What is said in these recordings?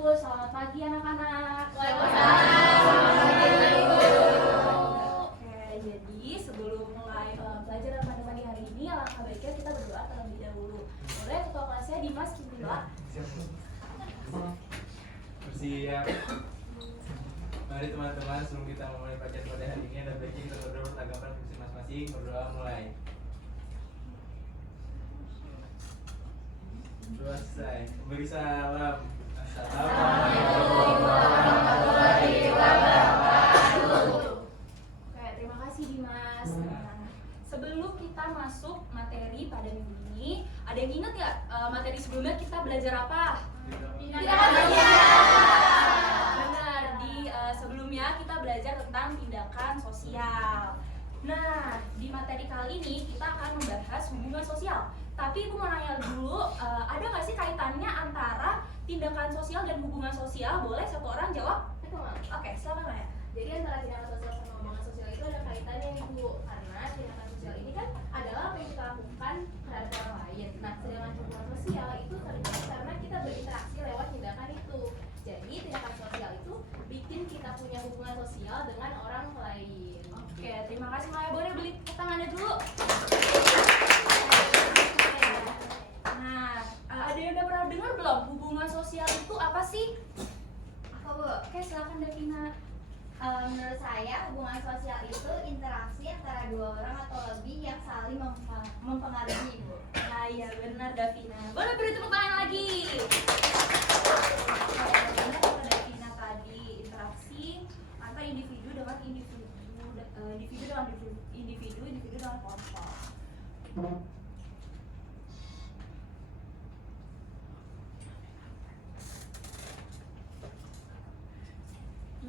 wabarakatuh. Selamat pagi anak-anak. Oke, jadi sebelum mulai pelajaran pada pagi hari ini, alangkah baiknya kita berdoa terlebih dahulu. Boleh ketua kelasnya Dimas berdoa. Bersiap. Mari teman-teman, sebelum kita memulai pelajaran pada hari ini, ada baiknya kita berdoa bertanggapan fungsi masing-masing. Berdoa mulai. Berdoa selesai. Beri salam. Assalamualaikum warahmatullahi wabarakatuh. Oke, terima kasih Dimas. Nah, sebelum kita masuk materi pada minggu ini, ada yang ingat nggak materi sebelumnya kita belajar apa? Tindakan sosial. Benar, di sebelumnya kita belajar tentang tindakan sosial. Nah, di materi kali ini kita akan membahas hubungan sosial. Tapi Ibu mau nanya dulu, ada nggak sih kaitannya antara tindakan sosial dan hubungan sosial? Boleh satu orang jawab? Oke, silakan Maya. Jadi antara tindakan sosial sama hubungan sosial itu ada kaitannya nih Bu, karena tindakan sosial ini kan adalah apa yang kita lakukan terhadap orang lain. Nah, sedangkan hubungan sosial itu terjadi karena kita berinteraksi lewat tindakan itu. Jadi tindakan sosial itu bikin kita punya hubungan sosial dengan orang lain. Oke, terima kasih Maya. Boleh beli tangannya dulu. Nah, ada yang udah pernah dengar belum? Hubungan sosial itu apa sih? Apa Bu? Oke, silakan Davina. Menurut saya hubungan sosial itu interaksi antara dua orang atau lebih yang saling mempengaruhi Bu. Nah, iya benar Davina. Boleh beri tepuk tangan lagi. Oke, benar kata Davina tadi, interaksi antara individu dengan individu, individu dengan individu, individu dengan kelompok.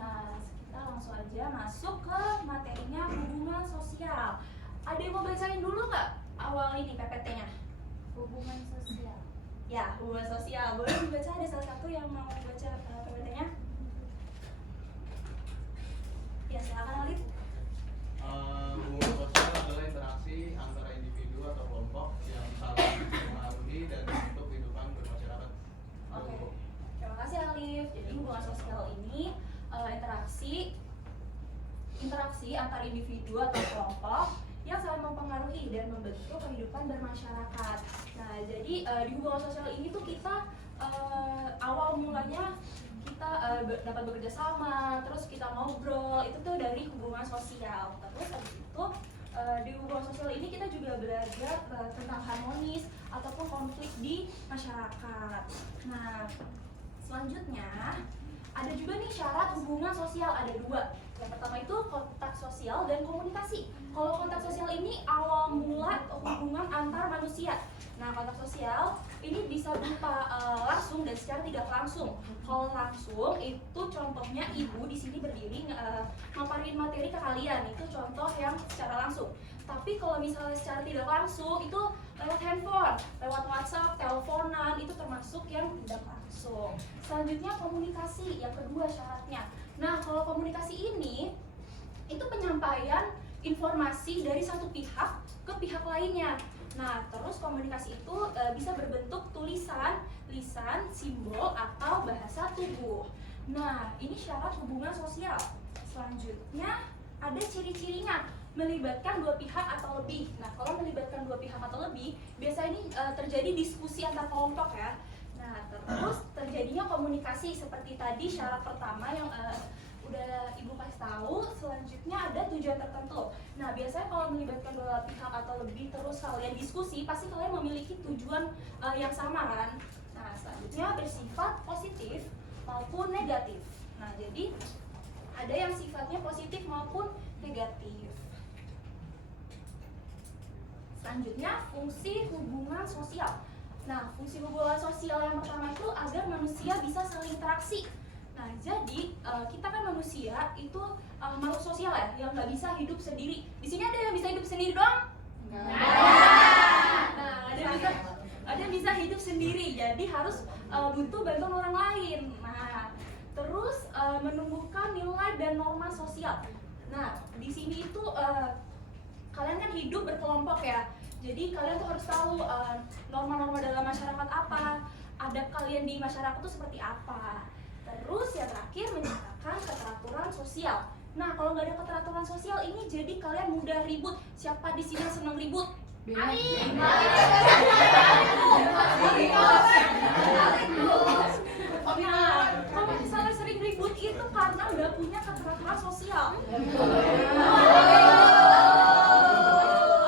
Nah, kita langsung aja masuk ke materinya hubungan sosial. Ada yang mau bacain dulu nggak awal ini PPT-nya? Hubungan sosial. Ya, hubungan sosial. Boleh dibaca, ada salah satu yang mau baca PPT-nya? Ya, silakan Alif. Hubungan sosial adalah interaksi antara individu atau kelompok yang saling mempengaruhi dan membentuk kehidupan bermasyarakat. Oke. Terima kasih Alif. Jadi hubungan sosial ini interaksi antara individu atau kelompok yang saling mempengaruhi dan membentuk kehidupan bermasyarakat. Nah, jadi di hubungan sosial ini tuh kita awal mulanya kita dapat bekerja sama, terus kita ngobrol, itu tuh dari hubungan sosial. Terus habis itu di hubungan sosial ini kita juga belajar tentang harmonis ataupun konflik di masyarakat. Nah, selanjutnya ada juga nih syarat hubungan sosial, ada dua. Yang pertama itu kontak sosial dan komunikasi. Kalau kontak sosial ini awal mula hubungan antar manusia. Nah, kontak sosial ini bisa berupa langsung dan secara tidak langsung. Kalau langsung itu contohnya ibu di sini berdiri ngaparin materi ke kalian, itu contoh yang secara langsung. Tapi kalau misalnya secara tidak langsung itu lewat handphone, lewat WhatsApp, teleponan, itu termasuk yang tidak langsung. Selanjutnya komunikasi, yang kedua syaratnya. Nah, kalau komunikasi ini itu penyampaian informasi dari satu pihak ke pihak lainnya. Nah, terus komunikasi itu bisa berbentuk tulisan, lisan, simbol, atau bahasa tubuh. Nah, ini syarat hubungan sosial. Selanjutnya ada ciri-cirinya, melibatkan dua pihak atau lebih. Nah, kalau melibatkan dua pihak atau lebih, biasanya ini terjadi diskusi antar kelompok ya. Nah, terus terjadinya komunikasi seperti tadi syarat pertama yang udah Ibu kasih tahu. Selanjutnya ada tujuan tertentu. Nah, biasanya kalau melibatkan dua pihak atau lebih terus kalian diskusi, pasti kalian memiliki tujuan yang sama kan. Nah, selanjutnya bersifat positif maupun negatif. Nah, jadi ada yang sifatnya positif maupun negatif. Selanjutnya fungsi hubungan sosial. Nah, fungsi hubungan sosial yang pertama itu agar manusia bisa saling interaksi. Nah, jadi kita kan manusia itu makhluk sosial ya, yang nggak bisa hidup sendiri. Di sini ada yang bisa hidup sendiri doang? Nah, ada yang bisa hidup sendiri, jadi harus butuh bantuan orang lain. Nah, terus menumbuhkan nilai dan norma sosial. Nah, di sini itu kalian kan hidup berkelompok ya. Jadi kalian tuh harus tahu norma-norma dalam masyarakat apa, adab kalian di masyarakat itu seperti apa. Terus yang terakhir menciptakan keteraturan sosial. Nah, kalau nggak ada keteraturan sosial ini jadi kalian mudah ribut. Siapa di sini yang senang ribut? Nah, kalau misalnya sering ribut itu karena nggak punya keteraturan sosial.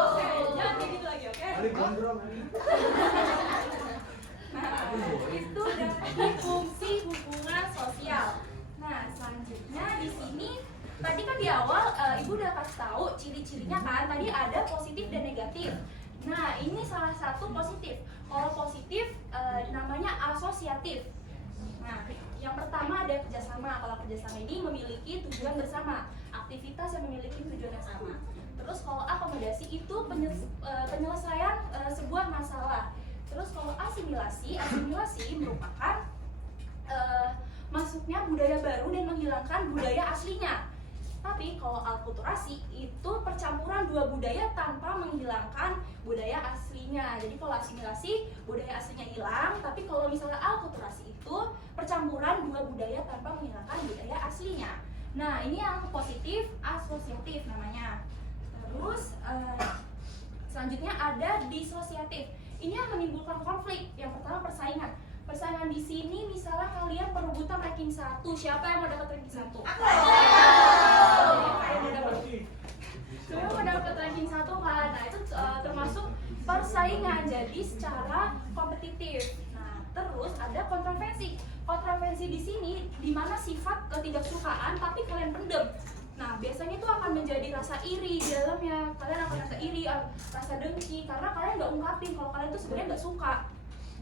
Oke, jangan kayak gitu lagi, oke? Nah, itu dari fungsi hubungan sosial. Nah, selanjutnya di sini tadi kan di awal ibu udah kasih tahu ciri-cirinya kan. Tadi ada positif dan negatif. Nah, ini salah satu positif. Kalau positif namanya asosiatif. Nah, yang pertama ada kerjasama. Kalau kerjasama ini memiliki tujuan bersama, aktivitas yang memiliki tujuan yang sama. Terus kalau akomodasi itu penyelesaian sebuah masalah. Terus kalau asimilasi merupakan masuknya budaya baru dan menghilangkan budaya aslinya. Tapi kalau alkulturasi itu percampuran dua budaya tanpa menghilangkan budaya aslinya. Jadi kalau asimilasi budaya aslinya hilang, tapi kalau misalnya alkulturasi itu percampuran dua budaya tanpa menghilangkan budaya aslinya. Nah, ini yang positif asosiatif namanya. Terus selanjutnya ada disosiatif. Ini yang menimbulkan konflik. Yang pertama persaingan. Persaingan di sini misalnya kalian perebutan ranking 1. Siapa yang mau dapat ranking 1? Saya mau dapat ranking 1 kan. Nah, itu termasuk persaingan. Jadi secara kompetitif. Nah, terus ada kontroversi. Kontroversi di sini di mana sifat ketidaksukaan tapi kalian pendem. Nah, biasanya itu akan menjadi rasa iri di dalamnya. Kalian akan rasa iri, rasa dengki karena kalian nggak ungkapin kalau kalian tuh sebenarnya nggak suka.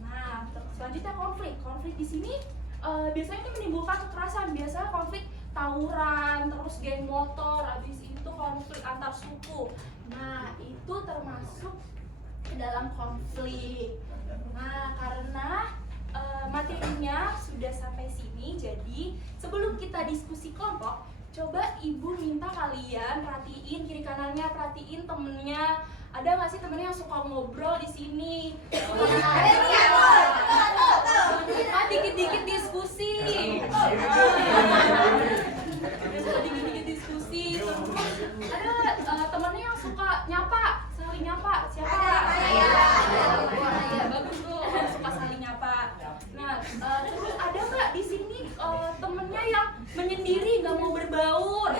Nah, selanjutnya konflik. Konflik di sini biasanya itu menimbulkan kekerasan. Biasanya konflik tawuran, terus geng motor, habis itu konflik antar suku. Nah, itu termasuk ke dalam konflik. Nah, karena materinya sudah sampai sini, jadi sebelum kita diskusi kelompok, coba ibu minta kalian perhatiin kiri kanannya, perhatiin temennya. Ada nggak sih temennya yang suka ngobrol di sini? Kan dikit-dikit diskusi. Dikit-dikit diskusi. Ada temennya yang suka nyapa, saling nyapa. Siapa? Saya. Bagus tuh, suka saling nyapa. Nah, terus ada nggak di sini temennya yang menyendiri, nggak mau berbaur?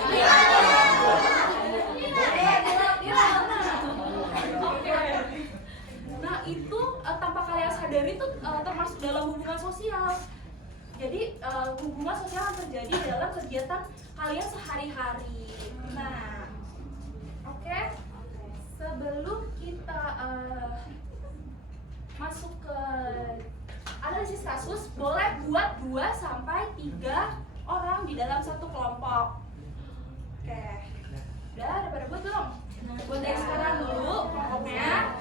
Nah, itu tanpa kalian sadari itu termasuk dalam hubungan sosial. Jadi hubungan sosial yang terjadi dalam kegiatan kalian sehari-hari. Nah, oke. Sebelum kita masuk ke analisis kasus, boleh buat 2 sampai 3 orang di dalam satu kelompok. Oke. Udah pada buat belum? Buat dari sekarang dulu kelompoknya.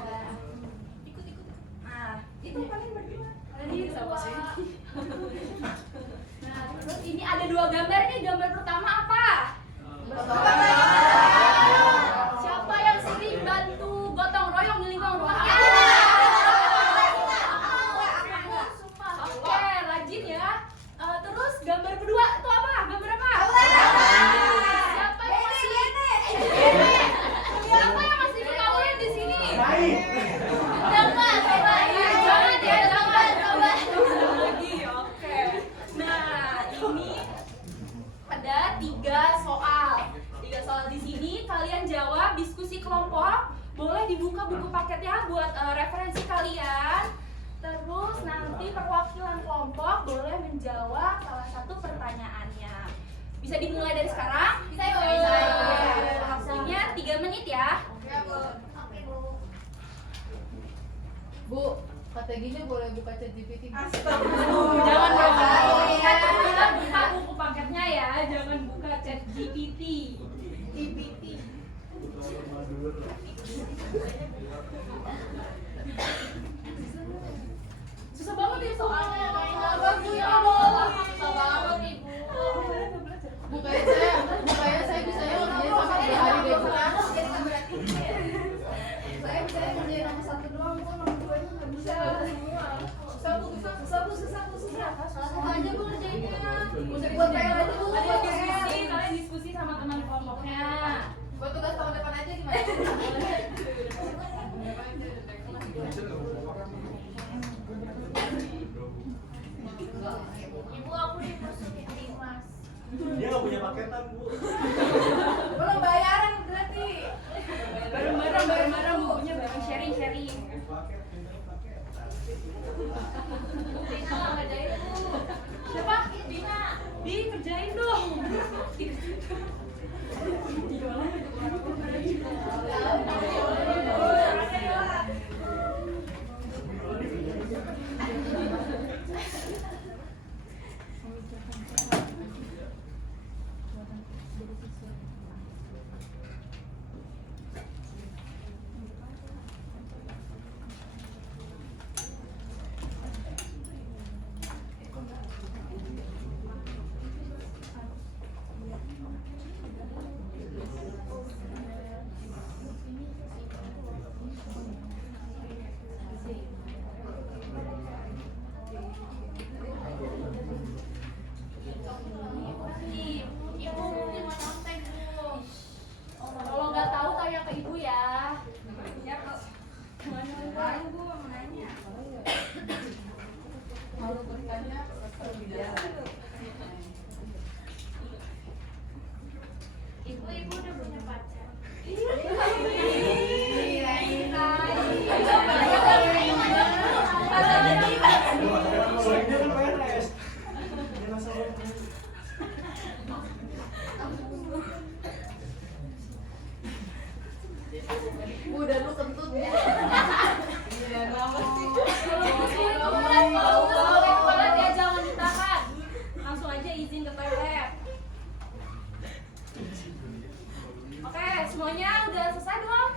Ikut. Nah, itu kalian berdua. Tadi sama sih. Nah, terus ini ada 2 gambar nih. Gambar pertama apa? Siapa yang sering bantu gotong royong di lingkungan rumah? Oke, rajin ya. Terus gambar kedua itu apa? Gambar apa? Siapa yang masih berkawin di sini? Jangan lagi. Oke. Nah, ini ada 3 soal. 3 soal di sini kalian jawab, diskusi kelompok. Boleh dibuka buku paketnya buat referensi kalian. Terus nanti perwakilan kelompok boleh menjawab salah satu pertanyaannya. Bisa dimulai dari sekarang? Bisa, Bu. Bisa. Waktunya 3 menit ya. Oke, Bu. Bu, KTG-nya boleh buka chat GPT? Jangan dong. Kita bilang buka buku paketnya ya, jangan buka chat GPT. Susah banget ya soalnya. Susah banget Ibu. Bukanya saya bisanya ngerjain sampai 3 hari deh, Bu. Saya ngerjain nomor 1 doang, Bu. Nomor 2 nya nggak bisa. Susah. Salah satu aja, Bu, ngerjainnya. Ibu aku dimasukin Dimas. Dia nggak punya paketan, Bu. Belum bayaran berarti. Bareng-bareng bukunya bareng sharing. Paket, pinter paket. Dina nggak ngerjain Bu. Siapa? Dina. Dikerjain dong. Ibu mau nyontek Bu. Kalau nggak tahu tanya ke ibu ya. Ya kok. Baru Bu mau nanya. Kalau bertanya biasa. Ibu udah punya pacar. Soalnya kan PNS. Dia masalah. Udah lu kentut ya. Iya, nama sih. Kalau ya jangan ditahan. Langsung aja izin ke toilet. Oke, semuanya udah selesai belum?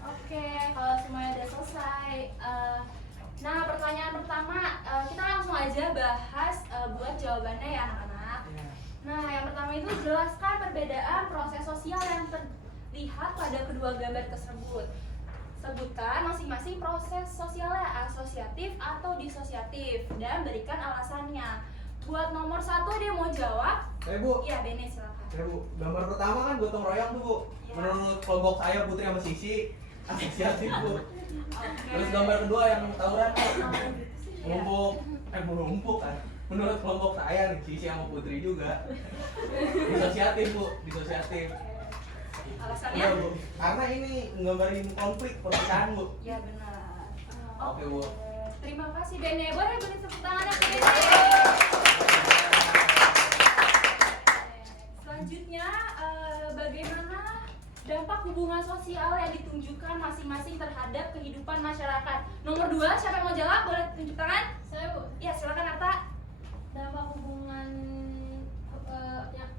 Oke, kalau semuanya udah selesai, nah pertanyaan pertama kita langsung aja bahas buat jawabannya ya anak-anak. Nah yang pertama itu jelaskan perbedaan proses sosial yang terlihat pada kedua gambar tersebut. Sebutkan masing-masing proses sosialnya asosiatif atau disosiatif dan berikan alasannya. Buat nomor 1 dia mau jawab. Bu, Iya, Bene silakan. Bu, gambar pertama kan gotong royong tuh, Bu. Iya. Menurut kelompok saya Putri sama Sisi asosiatif, Bu. Oke. Terus gambar kedua yang tawuran ngumpuk kan. Menurut kelompok saya nih, Sisi sama Putri juga disosiatif, Bu, disosiatif. Alasannya? Iya, Bu. Karena ini nggambarin konflik perpecahan, Bu. Ya benar. Oke, Bu. Terima kasih Bene. Boleh beri tepuk tangannya ke Bene. Selanjutnya, bagaimana dampak hubungan sosial yang ditunjukkan masing-masing terhadap kehidupan masyarakat? Nomor 2, siapa yang mau jawab? Boleh tunjuk tangan? Saya Bu. Ya, silakan Arta. Dampak hubungan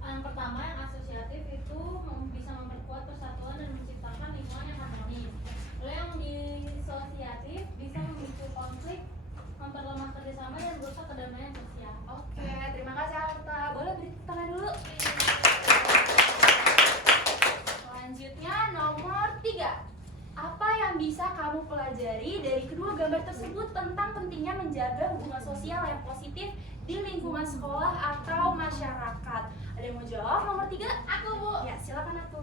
yang pertama yang asosiatif itu bisa memperkuat persatuan dan menciptakan lingkungan yang harmonis. Lalu yang disosiatif bisa memicu konflik, memperlemah kerjasama dan merusak kedamaian sosial. Oke, terima kasih Arta. Boleh beri tepuk tangan dulu. Selanjutnya nomor 3. Apa yang bisa kamu pelajari dari kedua gambar tersebut tentang pentingnya menjaga hubungan sosial yang positif di lingkungan sekolah atau masyarakat? Ada yang mau jawab? Nomor 3? Aku Bu. Ya, silakan aku.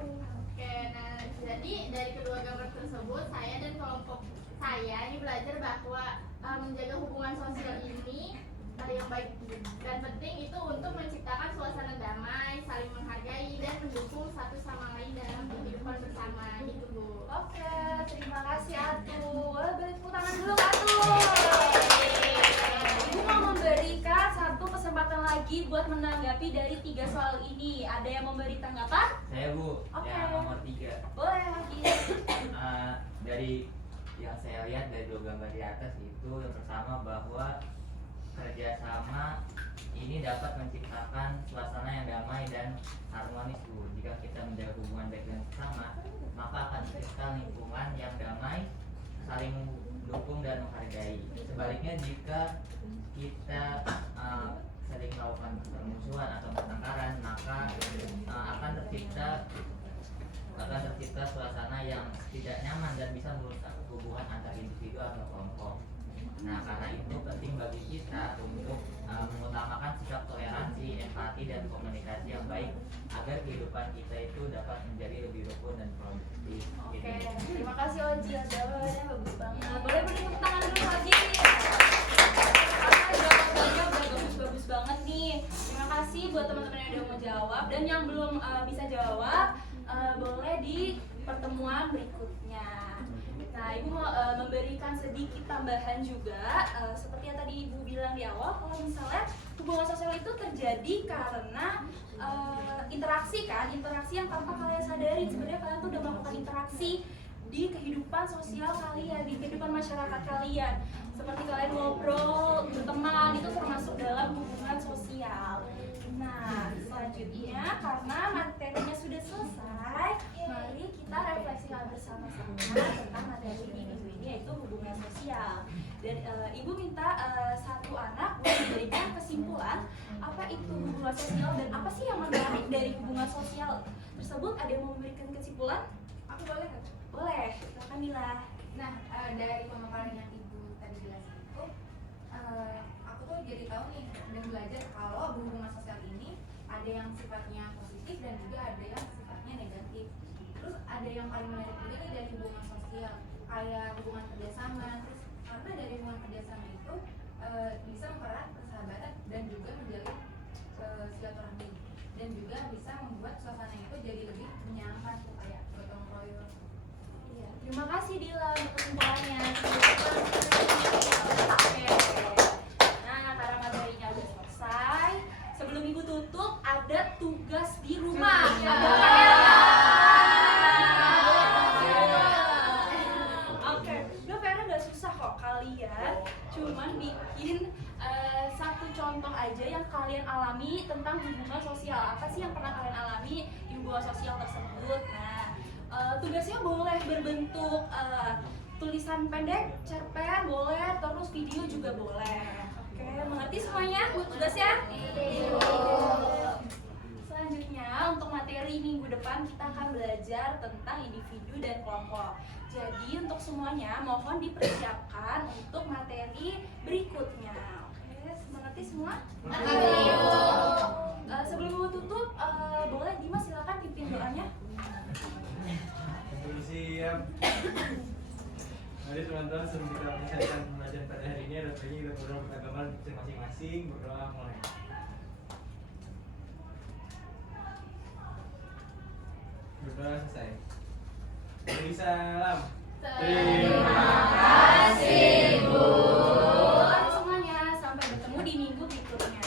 Oke, nah jadi dari kedua gambar tersebut saya dan kelompok saya ini belajar bahwa menjaga hubungan sosial ini hal yang baik dan penting itu untuk menciptakan suasana damai, saling menghargai dan mendukung satu sama lain dalam kehidupan bersama gitu Bu. Oke, terima kasih Atu. Boleh beri tepuk tangan dulu Atu. Ibu mau memberikan satu kesempatan lagi buat menanggapi dari 3 soal ini. Ada yang memberi tanggapan? Saya Bu, Oke. yang nomor 3. Boleh lagi. Dari yang saya lihat dari 2 gambar di atas itu, yang pertama bahwa kerjasama ini dapat menciptakan suasana yang damai dan harmonis Bu. Jika kita menjaga hubungan baik dan sesama, maka akan tercipta lingkungan yang damai, saling mendukung dan menghargai. Sebaliknya jika kita sering melakukan permusuhan atau pertengkaran, maka akan tercipta suasana yang tidak nyaman dan bisa merusak hubungan antar individu atau kelompok. Nah, karena itu penting bagi kita untuk mengutamakan sikap toleransi, empati, dan komunikasi yang baik agar kehidupan kita itu dapat menjadi lebih rukun dan produktif. Oke, Gitu. terima kasih Oji. Jawabannya bagus banget. Boleh beri tepuk tangan dulu lagi. kasih buat teman-teman yang udah mau jawab, dan yang belum bisa jawab boleh di pertemuan berikutnya. Nah, Ibu mau memberikan sedikit tambahan juga, seperti yang tadi Ibu bilang di awal, kalau misalnya hubungan sosial itu terjadi karena interaksi yang tanpa kalian sadari. Sebenarnya kalian tuh udah melakukan interaksi di kehidupan sosial kalian, di kehidupan masyarakat kalian. Seperti kalian ngobrol, berteman, itu termasuk dalam hubungan sosial. Nah, selanjutnya karena materinya sudah selesai, mari kita refleksikan bersama-sama tentang materi di minggu ini, yaitu hubungan sosial. Dan Ibu minta satu anak buat memberikan kesimpulan apa itu hubungan sosial dan apa sih yang menarik dari hubungan sosial tersebut. Ada yang mau memberikan kesimpulan? Aku boleh nggak? Boleh, silakan Dila. Nah, dari pemaparan yang Ibu tadi jelasin itu, aku tuh jadi tahu nih dan belajar kalau hubungan sosial ini ada yang sifatnya positif dan juga ada yang sifatnya negatif. Terus ada yang paling menarik juga nih dari hubungan sosial, kayak hubungan kerjasama. Terus karena dari hubungan kerjasama itu bisa mempererat persahabatan dan juga menjalin silaturahmi, dan juga bisa membuat suasana itu jadi lebih menyenangkan tuh, kayak gotong royong. Iya, terima kasih Dila untuk kesimpulannya. Oke. Nah, karena materinya udah selesai, sebelum Ibu tutup ada tugas di rumah. Oke, PR-nya nggak susah kok. Kalian cuman bikin satu contoh aja yang kalian alami tentang hubungan sosial. Apa sih yang pernah kalian alami di hubungan sosial tersebut? Nah, tugasnya boleh berbentuk tulisan pendek, cerpen boleh, terus video juga boleh. Oke, mengerti semuanya tugasnya? Selanjutnya untuk materi minggu depan kita akan belajar tentang individu dan kelompok. Jadi untuk semuanya mohon dipersiapkan untuk materi berikutnya. Oke, mengerti semua? Sebelum Ibu tutup, boleh Dimas silakan pimpin doanya. Siap. Mari teman-teman, sebelum kita menyelesaikan pembelajaran pada hari ini, ada baiknya kita berdoa beragama masing-masing. Berdoa mulai. Berdoa selesai. Beri salam. Terima kasih, Bu. Semuanya, sampai bertemu di minggu berikutnya.